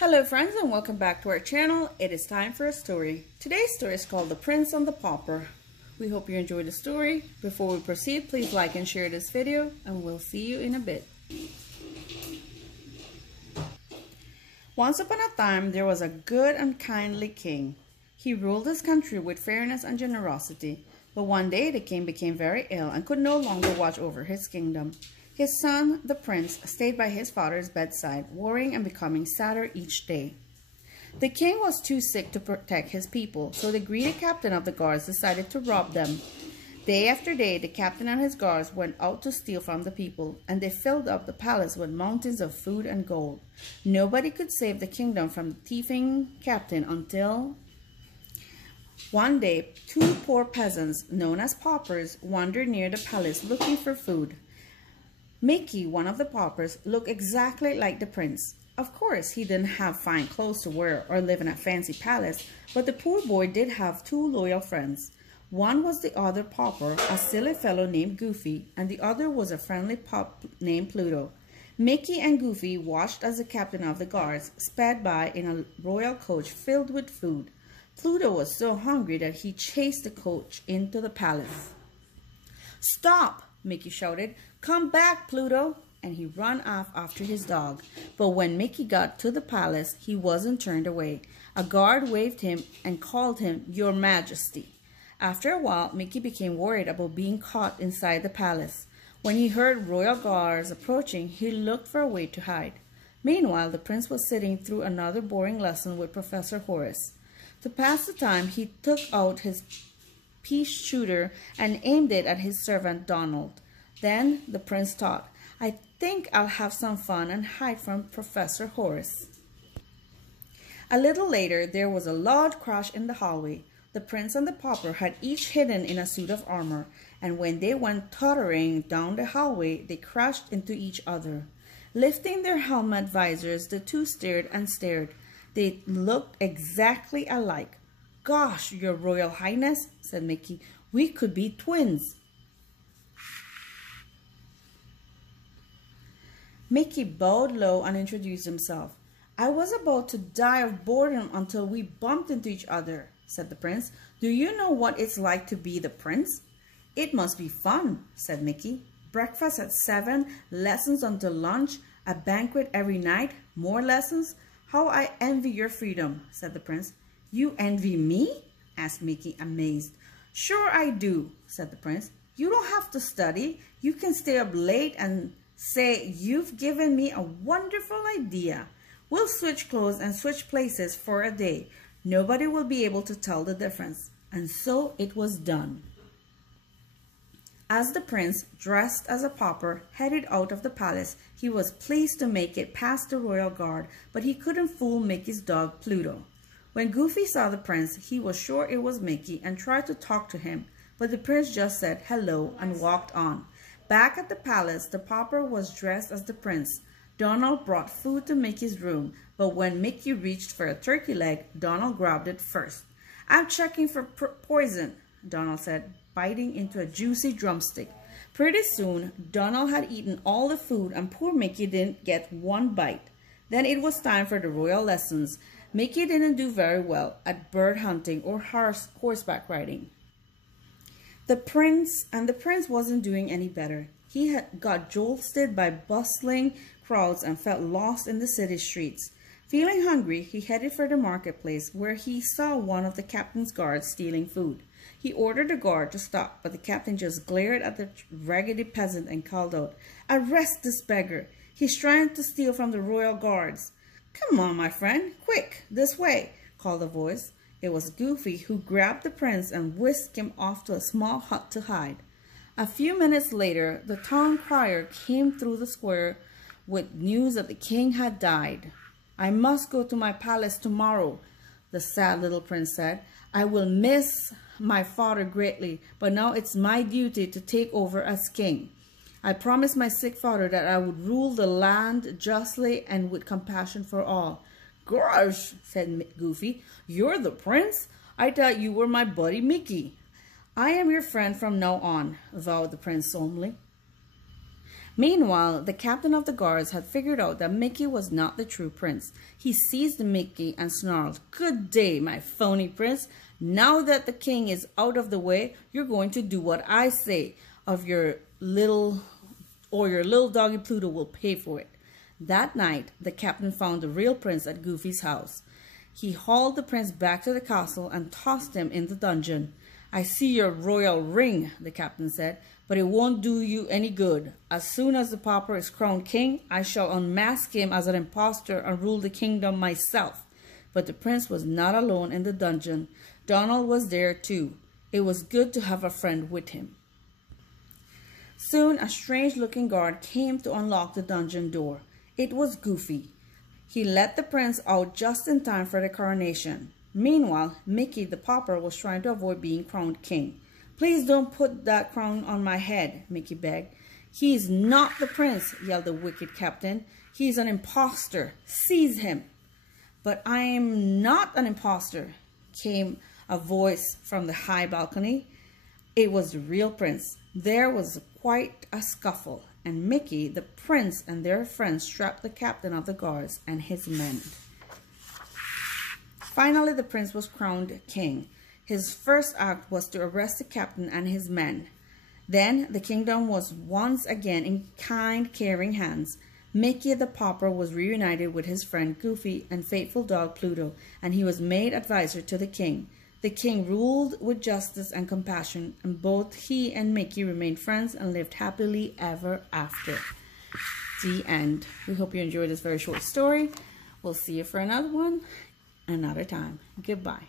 Hello friends and welcome back to our channel. It is time for a story. Today's story is called The Prince and the Pauper. We hope you enjoyed the story. Before we proceed, please like and share this video and we'll see you in a bit. Once upon a time there was a good and kindly king. He ruled his country with fairness and generosity. But one day the king became very ill and could no longer watch over his kingdom. His son, the prince, stayed by his father's bedside, worrying and becoming sadder each day. The king was too sick to protect his people, so the greedy captain of the guards decided to rob them. Day after day, the captain and his guards went out to steal from the people, and they filled up the palace with mountains of food and gold. Nobody could save the kingdom from the thieving captain until one day, two poor peasants, known as paupers, wandered near the palace looking for food. Mickey, one of the paupers, looked exactly like the prince. Of course, he didn't have fine clothes to wear or live in a fancy palace, but the poor boy did have two loyal friends. One was the other pauper, a silly fellow named Goofy, and the other was a friendly pup named Pluto. Mickey and Goofy watched as the captain of the guards sped by in a royal coach filled with food. Pluto was so hungry that he chased the coach into the palace. "Stop!" Mickey shouted. "Come back, Pluto!" And he ran off after his dog. But when Mickey got to the palace, he wasn't turned away. A guard waved him and called him Your Majesty. After a while, Mickey became worried about being caught inside the palace. When he heard royal guards approaching, he looked for a way to hide. Meanwhile, the prince was sitting through another boring lesson with Professor Horace. To pass the time, he took out his pea shooter and aimed it at his servant Donald. Then the prince thought, "I think I'll have some fun and hide from Professor Horace." A little later, there was a loud crash in the hallway. The prince and the pauper had each hidden in a suit of armor, and when they went tottering down the hallway, they crashed into each other. Lifting their helmet visors, the two stared and stared. They looked exactly alike. "Gosh, Your Royal Highness," said Mickey, "we could be twins." Mickey bowed low and introduced himself. "I was about to die of boredom until we bumped into each other," said the prince. "Do you know what it's like to be the prince?" "It must be fun," said Mickey. "Breakfast at 7, lessons until lunch, a banquet every night, more lessons. How I envy your freedom," said the prince. "You envy me?" asked Mickey, amazed. "Sure I do," said the prince. "You don't have to study. You can stay up late and say, 'You've given me a wonderful idea. We'll switch clothes and switch places for a day. Nobody will be able to tell the difference.'" And so it was done. As the prince, dressed as a pauper, headed out of the palace, he was pleased to make it past the royal guard, but he couldn't fool Mickey's dog Pluto. When Goofy saw the prince, he was sure it was Mickey and tried to talk to him, but the prince just said hello and walked on. Back at the palace, the pauper was dressed as the prince. Donald brought food to Mickey's room, but when Mickey reached for a turkey leg, Donald grabbed it first. "I'm checking for poison," Donald said, biting into a juicy drumstick. Pretty soon, Donald had eaten all the food and poor Mickey didn't get one bite. Then it was time for the royal lessons. Mickey didn't do very well at bird hunting or horseback riding. The prince wasn't doing any better. He had got jolted by bustling crowds and felt lost in the city streets. Feeling hungry, he headed for the marketplace where he saw one of the captain's guards stealing food. He ordered the guard to stop, but the captain just glared at the raggedy peasant and called out, "Arrest this beggar! He's trying to steal from the royal guards." "Come on, my friend, quick, this way," called a voice. It was Goofy, who grabbed the prince and whisked him off to a small hut to hide. A few minutes later, the town crier came through the square with news that the king had died. "I must go to my palace tomorrow," the sad little prince said. "I will miss my father greatly, but now it's my duty to take over as king. I promised my sick father that I would rule the land justly and with compassion for all." "Gosh," said Goofy, "you're the prince? I thought you were my buddy Mickey." "I am your friend from now on," vowed the prince solemnly. Meanwhile, the captain of the guards had figured out that Mickey was not the true prince. He seized Mickey and snarled, "Good day, my phony prince. Now that the king is out of the way, you're going to do what I say, your little doggy Pluto will pay for it." That night, the captain found the real prince at Goofy's house. He hauled the prince back to the castle and tossed him in the dungeon. "I see your royal ring," the captain said, "but it won't do you any good. As soon as the Pauper is crowned king, I shall unmask him as an impostor and rule the kingdom myself." But the prince was not alone in the dungeon. Donald was there too. It was good to have a friend with him. Soon a strange-looking guard came to unlock the dungeon door. It was Goofy. He let the prince out just in time for the coronation. Meanwhile, Mickey the Pauper was trying to avoid being crowned king. "Please don't put that crown on my head," Mickey begged. "He's not the prince," yelled the wicked captain. "He's an impostor. Seize him." "But I am not an impostor," came a voice from the high balcony. It was the real prince. There was quite a scuffle, and Mickey, the prince, and their friends strapped the captain of the guards and his men. Finally, the prince was crowned king. His first act was to arrest the captain and his men. Then the kingdom was once again in kind, caring hands. Mickey the Pauper was reunited with his friend Goofy and faithful dog Pluto, and he was made advisor to the king. The king ruled with justice and compassion, and both he and Mickey remained friends and lived happily ever after. The end. We hope you enjoyed this very short story. We'll see you for another one another time. Goodbye.